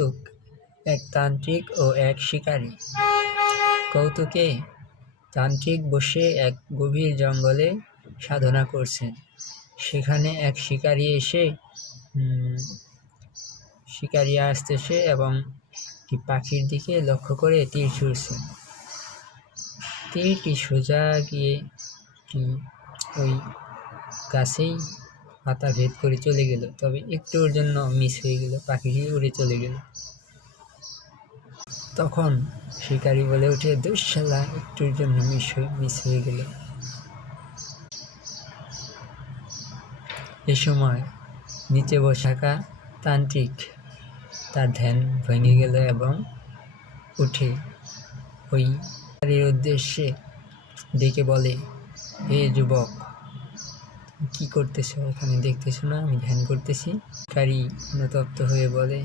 কৌতুক, এক তান্ত্রিক ও এক শিকারী। কৌতুকে তান্ত্রিক বসে এক গভীর জঙ্গলে সাধনা করছেন। সেখানে এক শিকারী এসে শিকারী আসতেছে এবং পাখির দিকে লক্ষ্য করে তীর ছুড়ছে। তীরটি সোজা গিয়ে ওই গাছেই পাতা ভেদ করে চলে গেল। তবে একটুর জন্য মিস হয়ে গেল পাখিটি উড়ে চলে গেল। তখন শিকারী বলে ওঠে দুঃশালা একটুর জন্য মিস হয়ে মিস হয়ে গেল। এ সময় নিচে বসাকা তান্ত্রিক তার ধ্যান ভেঙে গেল এবং উঠে ওই উদ্দেশ্যে ডেকে বলে, হে যুবক কি করতেছো? এখানে দেখতেছো না? আমি ধ্যান করতেছি। কারি অনুতপ্ত হয়ে বলে